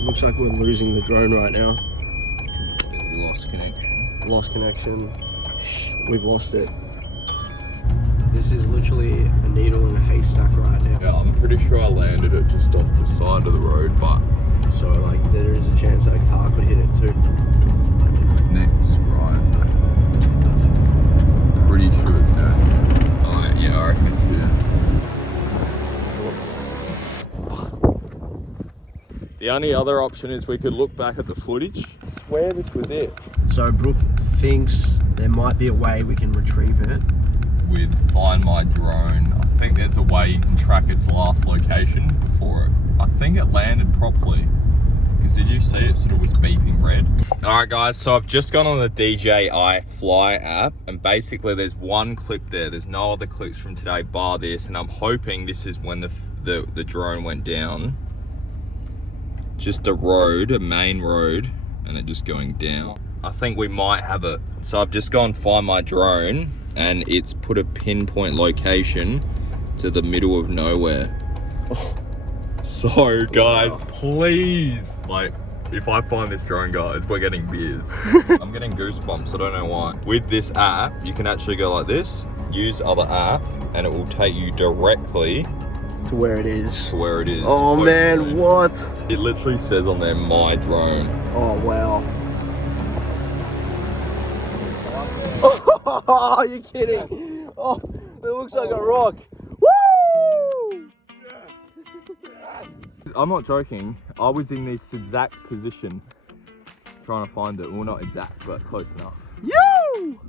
Looks like we're losing the drone right now. Lost connection. Lost connection. We've lost it. This is literally a needle in a haystack right now. Yeah, I'm pretty sure I landed it just off the side of the road, but... So, like, there is a chance that a car could hit it too. Next, right. Pretty sure it's down here. Alright, yeah, I reckon it's here. The only other option is we could look back at the footage. I swear this was it. So Brooke thinks there might be a way we can retrieve it. With Find My Drone, I think there's a way you can track its last location before it. I think it landed properly. Because did you see it sort of was beeping red? Alright guys, so I've just gone on the DJI Fly app and basically there's one clip there. There's no other clips from today bar this, and I'm hoping this is when the drone went down. Just a road, a main road, and it just going down. I think we might have it. So I've just gone Find My Drone and it's put a pinpoint location to the middle of nowhere. Oh. So guys, please, like, if I find this drone, guys, we're getting beers. I'm getting goosebumps, I don't know why. With this app, you can actually go like this, use other app, and it will take you directly to where it is. To where it is. Oh man, what? It literally says on there, My Drone. Oh wow. Oh, you're kidding. Oh, it looks like a rock. Woo! I'm not joking. I was in this exact position trying to find it. Well, not exact, but close enough. Yoo!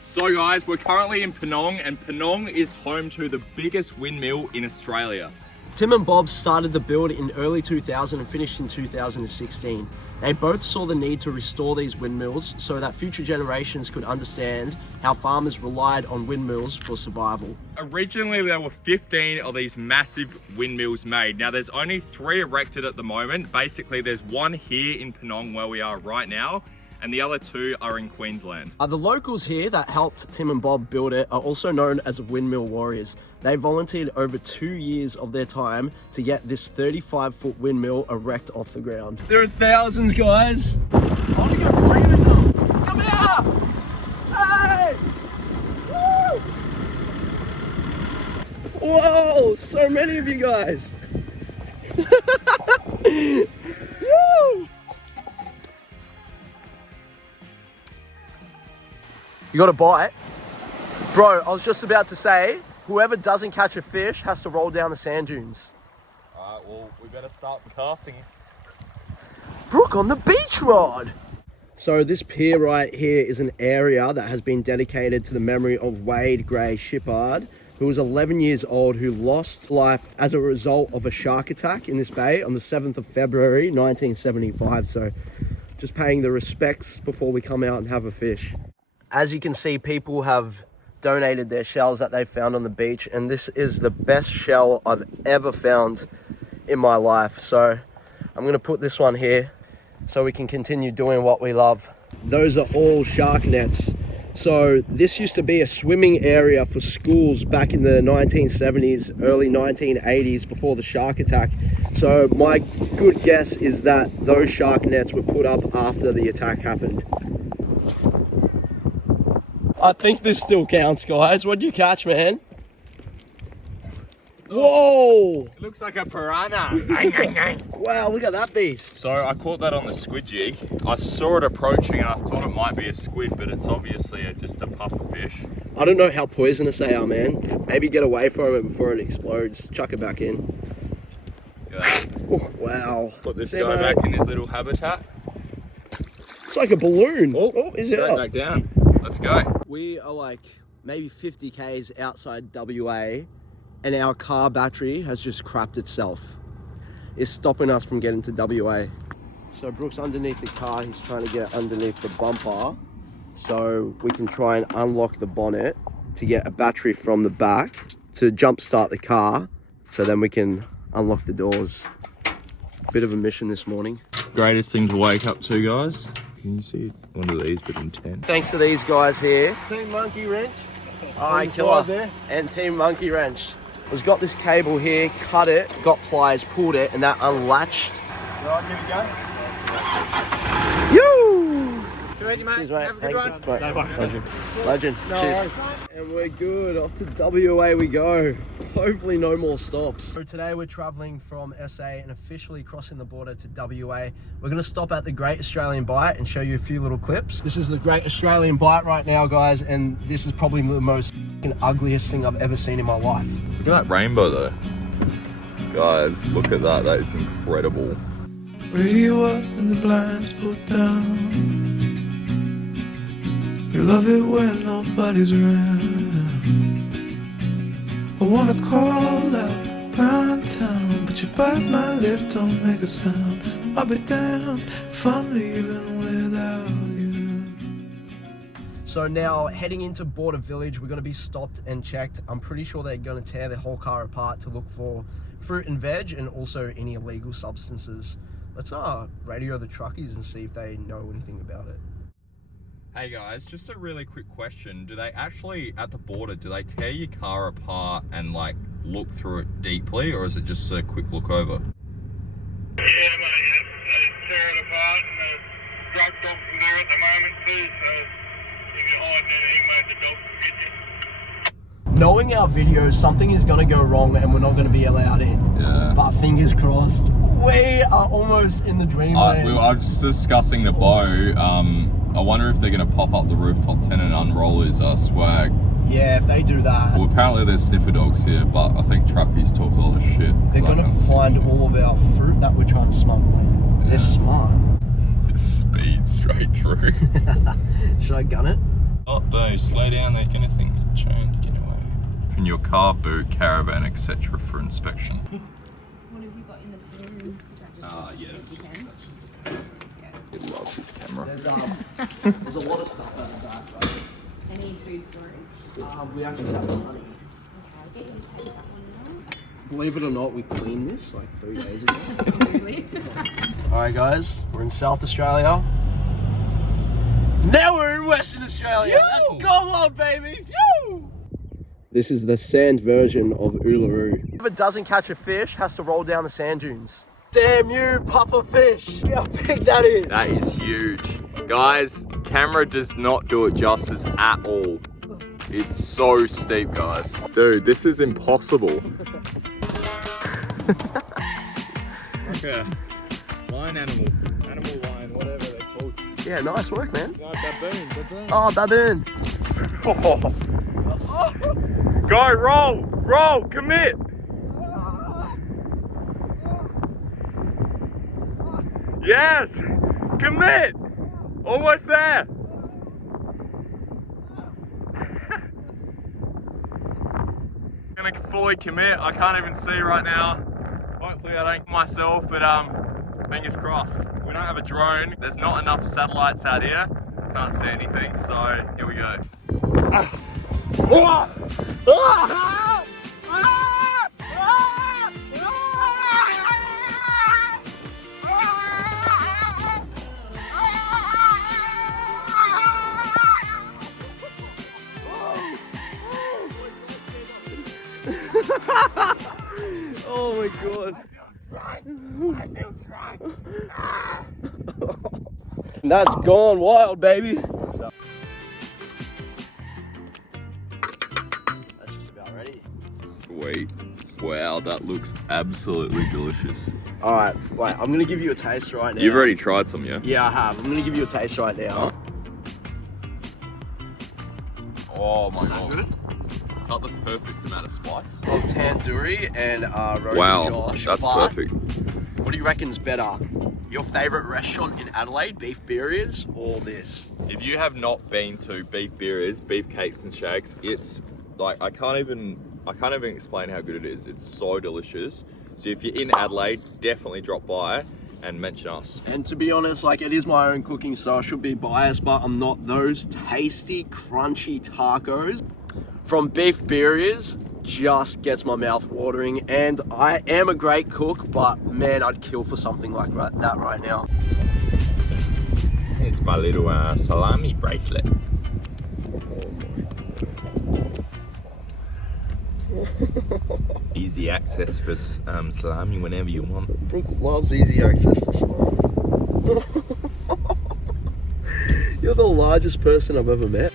So guys, we're currently in Penong, and Penong is home to the biggest windmill in Australia. Tim and Bob started the build in early 2000 and finished in 2016. They both saw the need to restore these windmills so that future generations could understand how farmers relied on windmills for survival. Originally, there were 15 of these massive windmills made. Now, there's only 3 erected at the moment. Basically, there's one here in Penong where we are right now, and the other 2 are in Queensland. The locals here that helped Tim and Bob build it are also known as windmill warriors. They volunteered over 2 years of their time to get this 35-foot windmill erect off the ground. There are thousands, guys. I want to go play with them. Come here! Hey! Woo! Whoa, so many of you guys. Woo! You got a bite? Bro, I was just about to say, whoever doesn't catch a fish has to roll down the sand dunes. Alright, well, we better start casting. Brooke on the beach rod! So this pier right here is an area that has been dedicated to the memory of Wade Gray Shippard, who was 11 years old, who lost life as a result of a shark attack in this bay on the 7th of February, 1975. So just paying the respects before we come out and have a fish. As you can see, people have donated their shells that they found on the beach, and this is the best shell I've ever found in my life. So I'm going to put this one here so we can continue doing what we love. Those are all shark nets. So this used to be a swimming area for schools back in the 1970s, early 1980s, before the shark attack. So my good guess is that those shark nets were put up after the attack happened. I think this still counts, guys. What'd you catch, man? Whoa! It looks like a piranha. Wow, look at that beast. So I caught that on the squid jig. I saw it approaching and I thought it might be a squid, but it's obviously just a puffer fish. I don't know how poisonous they are, man. Maybe get away from it before it explodes. Chuck it back in. Look at that. Oh, wow. Put this guy back in his little habitat. It's like a balloon. Oh, is it straight up? back down. Let's go. We are like maybe 50 k's outside WA, and our car battery has just crapped itself. It's stopping us from getting to WA. So Brooke's underneath the car. He's trying to get underneath the bumper so we can try and unlock the bonnet to get a battery from the back to jump start the car, so then we can unlock the doors. Bit of a mission this morning. Greatest thing to wake up to, guys. Can you see one of these but in 10? Thanks to these guys here. Team Monkey Wrench. Alright, killer. And Team Monkey Wrench. We've got this cable here, cut it, got pliers, pulled it, and that unlatched. Right, here we go. Yoo! Cheers, mate. Cheers, mate. Have a good Thanks, one. mate. Legend. Legend. No Cheers. worries. And we're good. Off to WA we go. Hopefully no more stops. So today we're traveling from SA and officially crossing the border to WA. We're going to stop at the Great Australian Bight and show you a few little clips. This is the Great Australian Bight right now, guys, and this is probably the most ugliest thing I've ever seen in my life. Look at that rainbow though. Guys, look at that. That is incredible. Radio up and the blinds pulled down. You love it when nobody's around. I wanna call out round town, but you bite my lip, don't make a sound. I'll be damned if I'm leaving without you. So now heading into Border Village, we're going to be stopped and checked. I'm pretty sure they're going to tear the whole car apart to look for fruit and veg and also any illegal substances. Let's radio the truckies and see if they know anything about it. Hey guys, just a really quick question. Do they actually, at the border, do they tear your car apart and like look through it deeply, or is it just a quick look over? Yeah, mate, they tear it apart and the drug dogs are there at the moment too, so if you hide anything, mate, the dogs will get you. Knowing our videos, something is going to go wrong and we're not going to be allowed in. Yeah. But fingers crossed, we are almost in the dreamland. I was discussing the bow. I wonder if they're going to pop up the rooftop tent and unroll his swag. Yeah, if they do that, Well, apparently there's sniffer dogs here, but I think truckies talk a lot of shit. they're going to find all of our fruit that we're trying to smuggle in. Yeah. They're smart. Just speed straight through. Should I gun it? Oh, no, slow down, they're going to think you're trying to get away. In your car, boot, caravan, etc. for inspection. What have you got in the room? Is that just Yeah. you can? He loves his camera. There's a lot of stuff out the back, right? Any food storage? We actually have money. Okay, I'll get you to take that one Believe it or not, we cleaned this like 3 days ago. now. Really? Alright guys, we're in South Australia. Now we're in Western Australia. Let's go on, baby. Yoo! This is the sand version of Uluru. Whoever doesn't catch a fish has to roll down the sand dunes. Damn you, puffer fish. See how big that is. That is huge. Guys, camera does not do it justice at all. It's so steep, guys. Dude, this is impossible. Okay. Lion animal. Animal lion, whatever they're called. Yeah, nice work, man. No, baboon, baboon. Oh, baboon. Go, roll, commit. Yes, commit. Almost there. I'm gonna fully commit. I can't even see right now. Hopefully I don't myself, but fingers crossed. We don't have a drone. There's not enough satellites out here. Can't see anything, so here we go. Oh my god. That's gone wild, baby. That's just about ready. Sweet. Wow, that looks absolutely delicious. Alright, wait, I'm gonna give you a taste right now. You've already tried some, yeah? Yeah, I have. I'm gonna give you a taste right now. Oh my Is that god. good? It's not the perfect amount of spice. Of tandoori and roti Wow, josh. that's But perfect. What do you reckon's better? Your favourite restaurant in Adelaide, Beef Birriers, or this? If you have not been to Beef Birriers, Beef Cakes and Shakes, it's like I can't even explain how good it is. It's so delicious. So if you're in Adelaide, definitely drop by and mention us. And to be honest, like, it is my own cooking, so I should be biased, but I'm not. Those tasty, crunchy tacos. from beef birrias just gets my mouth watering, and I am a great cook, but man, I'd kill for something like that right now. It's my little salami bracelet. Easy access for salami whenever you want. Brooke loves easy access to salami. You're the largest person I've ever met.